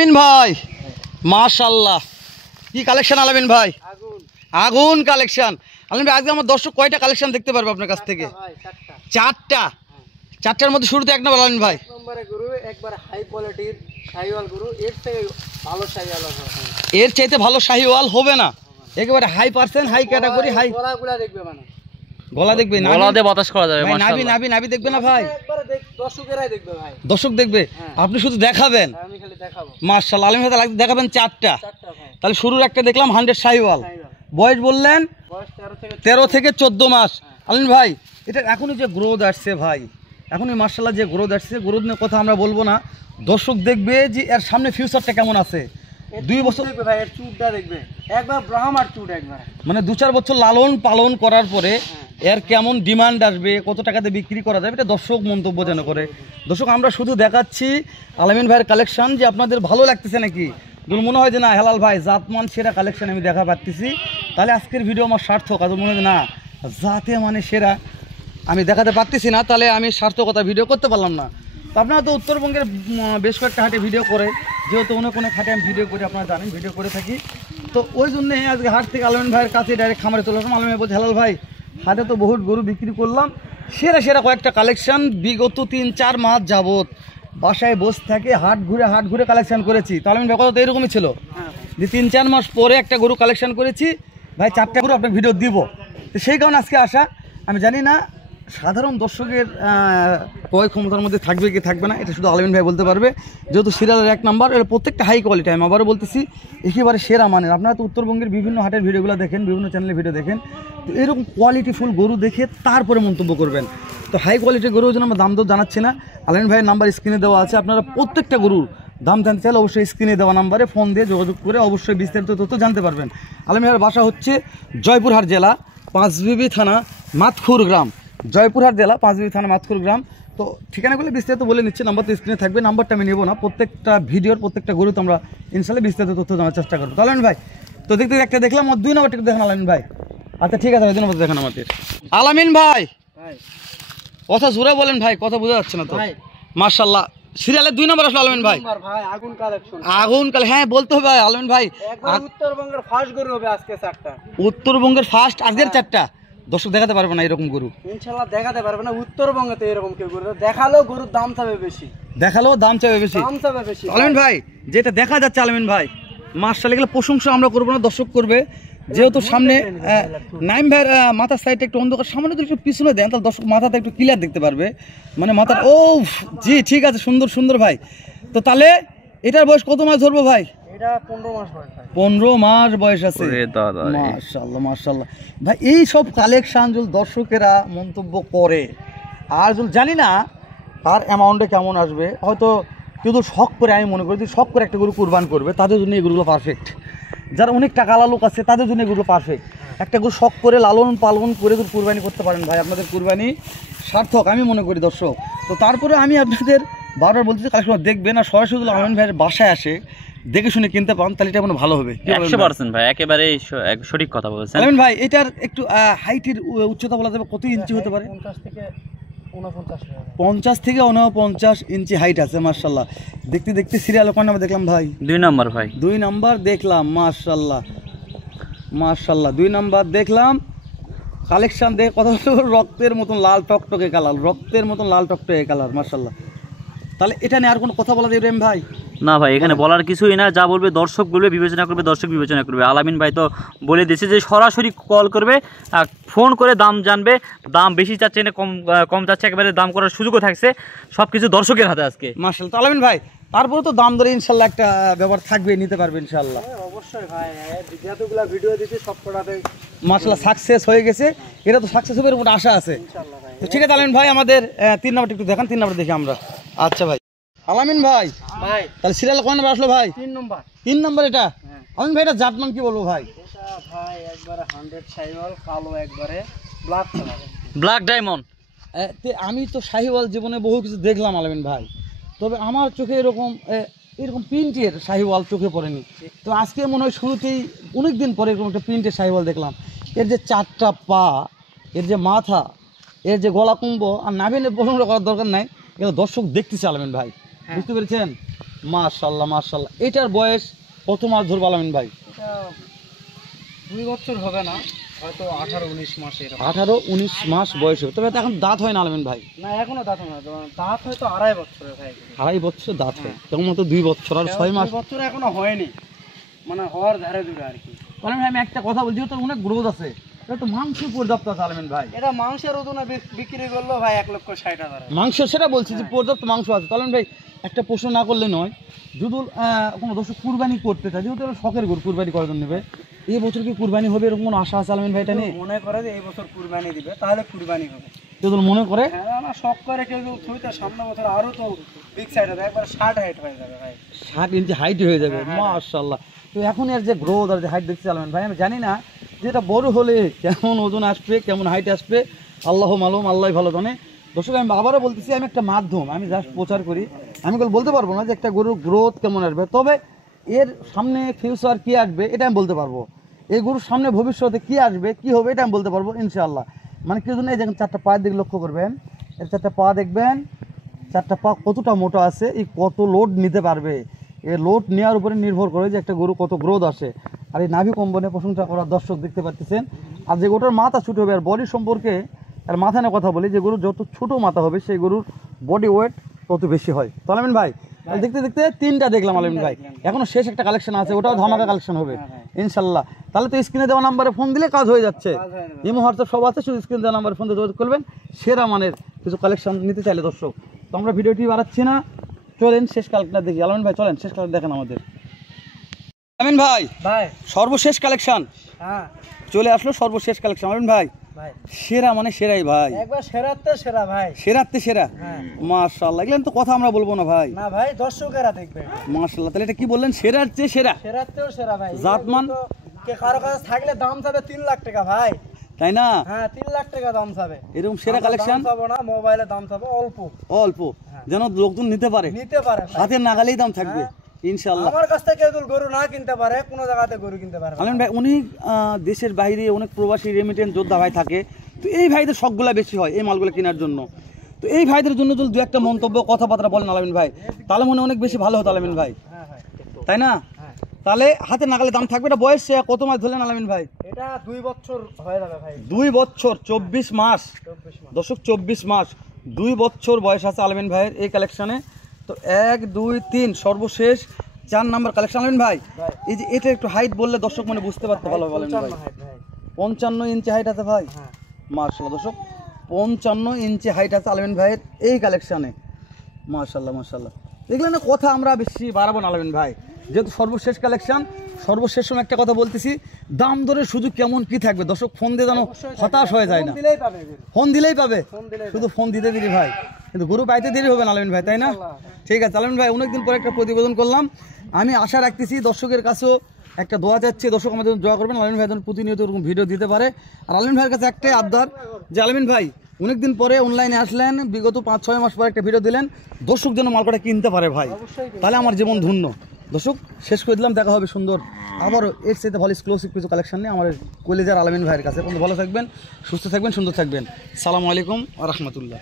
আলামিন ভাই মাশাআল্লাহ কি কালেকশন আলামিন ভাই আগুন কালেকশন আলামিন ভাই আজকে আমার দর্শক কয়টা কালেকশন দেখতে পারবে আপনার কাছ থেকে? চারটা। চারটার মধ্যে শুরুতে এক নম্বর আলামিন ভাই এক নম্বরে গরু একবার হাই কোয়ালিটির শাহিওয়াল গরু, এর থেকে ভালো শাহিওয়াল হবে, এর চাইতে ভালো শাহিওয়াল হবে না, একেবারে high percent high category high গলাগুলা দেখবে মানে গলা দেখবে না গলাতে বাতাস করা যাবে নাভি নাভি নাভি দেখবে না ভাই, একবারে দর্শকেরাই দেখবে ভাই, দর্শক দেখবে আপনি শুধু দেখাবেন আমি খালি দেখাবো মাশাআল্লাহ আলামিন ভাই দেখাবেন চারটা। ভাই তাহলে শুরুর একটা দেখলাম 100 শাহিওয়াল, বয়স বললেন বয়স 13 থেকে 14 মাস। আলামিন ভাই এটা এখনই যে গ্রোথ আসছে ভাই, এখনই মাশাআল্লাহ যে গ্রোথ আসছে, গ্রোথ নিয়ে কথা আমরা বলবো না, দর্শক দেখবে যে এর সামনে ফিউচারটা কেমন আছে। 2 বছর দেখবে ভাই, এর চুটটা দেখবে একবার ব্রাহ্মার চুট, একবার মানে 2-4 বছর লালন পালন করার পরে এর কেমন ডিমান্ড আসবে, কত টাকাতে বিক্রি করা যাবে, এটা দর্শক মন্তব্য যেন করে। দর্শক আমরা শুধু দেখাচ্ছি আলামিন ভাইয়ের কালেকশন, যে আপনাদের ভালো লাগতেছে নাকি, যদি মনে হয় যে না হেলাল ভাই জাতমান সেরা কালেকশন আমি দেখা পাচ্ছি, তাহলে আজকের ভিডিও আমার সার্থক। আর মনে হয় যে না জাতে মানে সেরা আমি দেখাতে পারতেছি না, তাহলে আমি সার্থকতা ভিডিও করতে পারলাম না। তো আপনারা তো উত্তরবঙ্গের বেশ কয়েকটা হাটে ভিডিও করে, যেহেতু অনেক অনেক হাটে আমি ভিডিও করি, আপনারা জানেন ভিডিও করে থাকি, তো ওই জন্যে আজকে হাট থেকে আলামিন ভাইয়ের কাছে ডাইরেক্ট খামারে চলে আসলাম। আলামিন ভাই বলছে হেলাল ভাই হাটে তো বহুত গরু বিক্রি করলাম, সেরা সেরা কয়েকটা কালেকশন বিগত 3-4 মাস যাবত বাসায় বসে থাকে হাট ঘুরে কালেকশন করেছি। তো আলামিন ভাই কথা তো এরকমই ছিল যে 3-4 মাস পরে একটা গরু কালেকশন করেছি ভাই, 4টা গরু আপনার ভিডিও দিব, তো সেই কারণে আজকে আসা। আমি জানি না সাধারণ দর্শকের ক্রয় ক্ষমতার মধ্যে থাকবে কি থাকবে না, এটা শুধু আলামিন ভাই বলতে পারবে, যেহেতু সিরিয়ালের 1 নাম্বার, এর প্রত্যেকটা হাই কোয়ালিটি। আমি আবারও বলতেছি একেবারে সেরা মানের। আপনারা তো উত্তরবঙ্গের বিভিন্ন হাটের ভিডিওগুলো দেখেন, বিভিন্ন চ্যানেলের ভিডিও দেখেন, তো এরকম কোয়ালিটিফুল গরু দেখে তারপরে মন্তব্য করবেন। তো হাই কোয়ালিটির গরুর জন্য আমরা দাম দর জানাচ্ছি না, আলামিন ভাইয়ের নাম্বার স্ক্রিনে দেওয়া আছে, আপনারা প্রত্যেকটা গরুর দাম জানতে চাইলে অবশ্যই স্ক্রিনে দেওয়া নাম্বারে ফোন দিয়ে যোগাযোগ করে অবশ্যই বিস্তারিত তথ্য জানতে পারবেন। আলামিন ভাইয়ের বাসা হচ্ছে জয়পুরহাট জেলা পাঁচবিবি থানা মাতখুর গ্রাম, জয়পুরহাট জেলা পাঁচবিবি থানা মাতখুর গ্রাম। তো ঠিকানাগুলো বিস্তারিত বলে নিচ্ছি, নাম্বার তো স্ক্রিনে থাকবে, নাম্বারটা আমি নেবো না, প্রত্যেকটা ভিডিওর প্রত্যেকটা গরু তো আমরা ইনশাল্লাহ বিস্তারিত তথ্য জানার চেষ্টা করবো। তো আলামিন ভাই তো দেখতে একটা দেখলাম, আর 2 নম্বরটা দেখেন আলামিন ভাই। আচ্ছা ঠিক আছে ভাই, 2 নম্বর দেখেন আমাদের আলামিন ভাই, কথা জোরে বলেন ভাই, কথা বোঝা যাচ্ছে না তো। মাশাআল্লাহ সিরিয়ালের 2 নম্বর আসলো আলামিন ভাই, আগুন কালেকশন, আগুন কাল, হ্যাঁ বলতে হবে আলামিন ভাই, উত্তরবঙ্গের ফার্স্ট গরু হবে আজকে 4টা, উত্তরবঙ্গের ফার্স্ট আজকের 4টা। দর্শক দেখাতে পারবে না এরকম গরু, ইনশাআল্লাহ দেখাতে পারবে না, উত্তরবঙ্গে তো এরকম কেউ গরু দেখালেও গরুর দাম চাবে বেশি, দেখালেও দাম চাবে বেশি, আলামিন ভাই যেটা দেখা যাচ্ছে আলামিন ভাই মাশাআল্লাহ, এগুলো প্রশংসা আমরা করবো না, দর্শক করবে, যেহেতু সামনে নাইম ভাইয়ের মাথার সাইডটা একটু অন্ধকার, সামনে যদি একটু পিছনে দেন তাহলে দর্শক মাথাটা একটু ক্লিয়ার দেখতে পারবে, মানে মাথার ও জি ঠিক আছে, সুন্দর সুন্দর ভাই। তো তাহলে এটার বয়স কত মাস ধরবো ভাই? এটা 15 মাস বয়স, 15 মাস বয়স আছে, মাশাআল্লাহ মাশাআল্লাহ ভাই। এই সব কালেকশন যদি দর্শকেরা মন্তব্য করে, আর যদি জানি না তার অ্যামাউন্টে কেমন আসবে, হয়তো কেউ তো শখ করে, আমি মনে করি যদি শখ করে একটা গরু কুরবান করবে তাদের জন্য এই গরুগুলো পারফেক্ট, যারা অনেক টাকা লোক আছে তাদের জন্য এগুলো পারফেক্ট। একটা গরু শখ করে লালন পালন করে যদি কুরবানি করতে পারেন ভাই, আপনাদের কুরবানি সার্থক আমি মনে করি দর্শক। তো তারপরে আমি আপনাদের বারবার বলতেছি কালেকশন দেখবেন, আর সরাসরি যদি আলামিন ভাইয়ের বাসায় আসে দেখে শুনে কিনতে পান তাহলে এটা ভালো হবে। 100% ভাই, একেবারে সঠিক কথা বলেছেন আলামিন ভাই। এটার একটু হাইটের উচ্চতা বলা যাবে কত ইঞ্চি হতে পারে? 50 থেকে 49 ইঞ্চি হাইট আছে মাশাআল্লাহ। দেখতে দেখতে সিরিয়াল কোন নাম্বার দেখলাম ভাই? 2 নম্বর ভাই, 2 নাম্বার দেখলাম মাশাআল্লাহ মাশাআল্লাহ, 2 নাম্বার দেখলাম। কালেকশন দেখে কথা হলো রক্তের মতন লাল টকটকে কালার, রক্তের মতন লাল টকটকে কালার মাশাআল্লাহ। তাহলে এটা নিয়ে আর কোনো কথা বলা যাবে ভাই? না ভাই, এখানে বলার কিছুই না, যা বলবে দর্শক বলবে, বিবেচনা করবে দর্শক, বিবেচনা করবে। আলামিন ভাই তো বলে দিয়েছে যে সরাসরি কল করবে, ফোন করে দাম জানবে, দাম বেশি চাচ্ছে না কম চাচ্ছে, একেবারে দাম করার সুযোগও থাকছে, সব কিছু দর্শকের হাতে আজকে মাশাআল্লাহ। তো আলামিন ভাই তারপরে তো দাম ধরে ইনশাল্লাহ একটা ব্যাপার থাকবে, নিতে পারবে ইনশাল্লাহ। অবশ্যই ভাই, যতগুলা ভিডিও দিচ্ছি সবকটাতে মাশাআল্লাহ সাকসেস হয়ে গেছে, এটা তো সাকসেস হবে এরকম আশা আছে ইনশাআল্লাহ ভাই। তো ঠিক আছে আলামিন ভাই, আমাদের 3 নাম্বারটা একটু দেখান, 3 নাম্বার দেখি আমরা। আচ্ছা ভাই আলামিন ভাই, তাহলে সিরিয়াল কোন নাম্বার আসলো ভাই? 3 নম্বর। 3 নাম্বার এটা আলামিন ভাই, এটা জাতমান কি বলবো ভাই? এটা ভাই একবারে 100 শাহিওয়াল, কালো একবারে ব্ল্যাক কালার, ব্ল্যাক ডায়মন্ড। আমি তো শাহিওয়াল জীবনে বহু কিছু দেখলাম আলামিন ভাই, তবে আমার চোখে এরকম প্রিন্টের শাহিওয়াল চোখে পড়েনি। তো আজকে মনে হয় শুরুতেই অনেকদিন পরে এরকম একটা প্রিন্টের শাহিওয়াল দেখলাম। এর যে 4টা পা, এর যে মাথা, এর যে গলা কুম্ভ, আর নাভিনে প্রশংসা করার দরকার নাই, এটা দর্শক দেখতেছে আলামিন ভাই, বুঝতে পেরেছেন? মাশাআল্লাহ মাশাআল্লাহ। এটার বয়স কত মাস ধরবো আলামিন ভাই? এটা 2 বছর হবে না, হয়তো 18-19 মাস এরকম। 18-19 মাস বয়স হবে, তবে তো এখন দাঁত হয় না আলামিন ভাই? না এখনো দাঁত হয় না, দাঁত হয়তো 2.5 বছরের ভাই। 2.5 বছর দাঁত হয়, তখন মতো 2 বছর আর 6 মাস। 2 বছর এখনো হয়নি, মানে হওয়ার ধারে দূরে আর কি। আলামিন ভাই আমি একটা কথা বলছি, তো অনেক গ্রোথ আছে, এটা তো মাংস পর্যাপ্ত আছে আলামিন ভাই। এটা মাংসের ওজনে বিক্রি করলো ভাই 1,60,000। মাংস সেটা বলছি যে পর্যাপ্ত মাংস আছে। তাহলে ভাই একটা প্রশ্ন না করলে নয়, যদি কোনো দর্শক কুরবানি করতে চায়, যেহেতু এটা শখের গরু, কুরবানি করার জন্য নেবে, এই বছর কি কুরবানি হবে এরকম কোনো আশা আছে আলামিন ভাই এটা নিয়ে? মনে করে যে এই বছর কুরবানি দিবে, তাহলে কুরবানি হবে। যদি মনে করে হ্যাঁ না, শখ করে কেউ থইতে সামনে বছর আরো তো বিগ সাইড হবে, একবার 60 হাইট হয়ে যাবে ভাই। 60 ইঞ্চি হাইট হয়ে যাবে, মাশাআল্লাহ। তো এখন এর যে গ্রোথ আর যে হাইট দেখতে আলামিন ভাই, আমি জানি না যে এটা বড় হলে কেমন ওজন আসবে, কেমন হাইট আসবে, আল্লাহ মালুম, আল্লাহ ভালো জানে। দর্শক আমি আবারও বলতেছি, আমি একটা মাধ্যম, আমি জাস্ট প্রচার করি, আমি বলতে পারবো না যে একটা গরুর গ্রোথ কেমন আসবে, তবে এর সামনে ফিউচার কি আসবে এটা আমি বলতে পারবো। এই গরুর সামনে ভবিষ্যতে কি আসবে, কি হবে, এটা আমি বলতে পারবো ইনশাআল্লাহ। মানে কেউ জন্য এই দেখেন 4টা পায়ের দিকে লক্ষ্য করবেন, এর 4টা পা দেখবেন, 4টা পা কতটা মোটা আছে, এই কত লোড নিতে পারবে, এই লোড নেওয়ার উপরে নির্ভর করে যে একটা গরু কত গ্রোথ আসে। আর এই নাভি কম্বনে প্রশংসা করার দর্শক দেখতে পাচ্ছেন। আর যে গরুটার মাথা ছোটো হবে, আর বডি সম্পর্কে আর মাথা নিয়ে কথা বলি, যে গরুর যত ছোটো মাথা হবে সেই গরুর বডি ওয়েট তত বেশি হয়। তো আলামিন ভাই দেখতে দেখতে 3টা দেখলাম আলামিন ভাই, এখনো শেষ একটা কালেকশন আছে, ওটাও ধামাকা কালেকশন হবে ইনশাল্লাহ। তাহলে তো স্ক্রিনে দেওয়া নাম্বারে ফোন দিলে কাজ হয়ে যাচ্ছে, ইমো হোয়াটসঅ্যাপ সব আছে, শুধু স্ক্রিনে দেওয়া নাম্বারে ফোন দিয়ে যোগাযোগ করবেন সেরা মানের কিছু কালেকশন নিতে চাইলে। দর্শক তো আমরা ভিডিওটি বাড়াচ্ছি না, চলেন শেষ কালেকশনটা দেখি। আলামিন ভাই চলেন শেষ কালেকশন দেখেন আমাদের। আলামিন ভাই ভাই সর্বশেষ কালেকশন হ্যাঁ চলে আসলো, সর্বশেষ কালেকশন আলামিন ভাই, ভাই সেরা মানে সেরাই ভাই, একবার সেরাতে সেরা ভাই, সেরাতে সেরা। হ্যাঁ মাশাআল্লাহ, এগুলো তো কথা আমরা বলবো না ভাই, না ভাই দর্শকেরা দেখবে। মাশাআল্লাহ। তাহলে এটা কি বললেন, সেরার চেয়ে সেরা, সেরাতেও সেরা ভাই। জাতমান কে কারো কাছে থাকলে দাম চাবে 3 লাখ টাকা ভাই, তাই না? হ্যাঁ 3 লাখ টাকা দাম চাবে। এরকম সেরা আমরা কালেকশন দাম চাবো না, মোবাইলে দাম চাবো অল্প অল্প, যেন লোকজন নিতে পারে, নিতে পারে ভাই। হাতের নাগালেই দাম থাকবে ইনশাআল্লাহ। আমার কাছ থেকে কেউ গরু না কিনতে পারে, কোনো জায়গাতে গরু কিনতে পারে। আলামিন ভাই অনেক দেশের বাইরে অনেক প্রবাসী রেমিটেন্স যোদ্ধা ভাই থাকে, তো এই ভাইদের শখগুলা বেশি হয় এই মালগুলো কেনার জন্য। তো এই ভাইদের জন্য যদি 2-একটা মন্তব্য কথাবার্তা বলেন আলামিন ভাই, তাহলে মনে অনেক বেশি ভালো হতো আলামিন ভাই, হ্যাঁ ভাই তাই না? হ্যাঁ তাহলে হাতের নাগালে দাম থাকবে। এটা বয়স কত মাস ধরলেন আলামিন ভাই? এটা 2 বছর হয়ে যাবে ভাই। 2 বছর 24 মাস 24 মাস দর্শক, 24 মাস 2 বছর বয়স আছে আলামিন ভাইয়ের এই কালেকশনে। তো 1 2 3 সর্বশেষ 4 নাম্বার কালেকশন আলামিন ভাই। এই যে এটা একটু হাইট বললে দর্শক মানে বুঝতে পারতে ভালো হবে আলামিন ভাই। 55 ইঞ্চি হাইট আছে ভাই, হ্যাঁ মাশাআল্লাহ দর্শক 55 ইঞ্চি হাইট আছে আলামিন ভাইয়ের এই কালেকশনে, মাশাআল্লাহ মাশাআল্লাহ। দেখলেন না, কথা আমরা বেশি বাড়াবো না আলামিন ভাই, যেহেতু সর্বশেষ কালেকশন। সর্বশেষ সময় একটা কথা বলতেছি, দাম দরের সুযোগ কেমন কি থাকবে দর্শক ফোন দিয়ে যেন হতাশ হয়ে যায় না, দিলেই পাবে গরু, ফোন দিলেই পাবে, ফোন দিলেই শুধু ফোন দিতে দেরি ভাই, কিন্তু গরু পাইতে দেরি হবে না আলামিন ভাই, তাই না? ঠিক আছে আলামিন ভাই, অনেকদিন পরে একটা প্রতিবেদন করলাম, আমি আশা রাখতেছি দর্শকের কাছেও একটা দোয়া চাচ্ছি, দর্শক আমাদের দোয়া করবেন আলামিন ভাই যেন প্রতিনিয়ত এরকম ভিডিও দিতে পারে। আর আলামিন ভাইয়ের কাছে একটাই আবদার যে আলামিন ভাই অনেকদিন পরে অনলাইনে আসলেন, বিগত 5-6 মাস পরে একটা ভিডিও দিলেন, দর্শক যেন মালকটা কিনতে পারে ভাই, তাহলে আমার জীবন ধন্য। দর্শক শেষ করে দিলাম, দেখা হবে সুন্দর আবারও এর সাথে ভালো এক্সক্লুসিভ কিছু কালেকশন নিয়ে আমার কলেজার আলামিন ভাইয়ের কাছে। ভালো থাকবেন, সুস্থ থাকবেন, সুন্দর থাকবেন। সালামু আলাইকুম ওয়া রাহমাতুল্লাহ।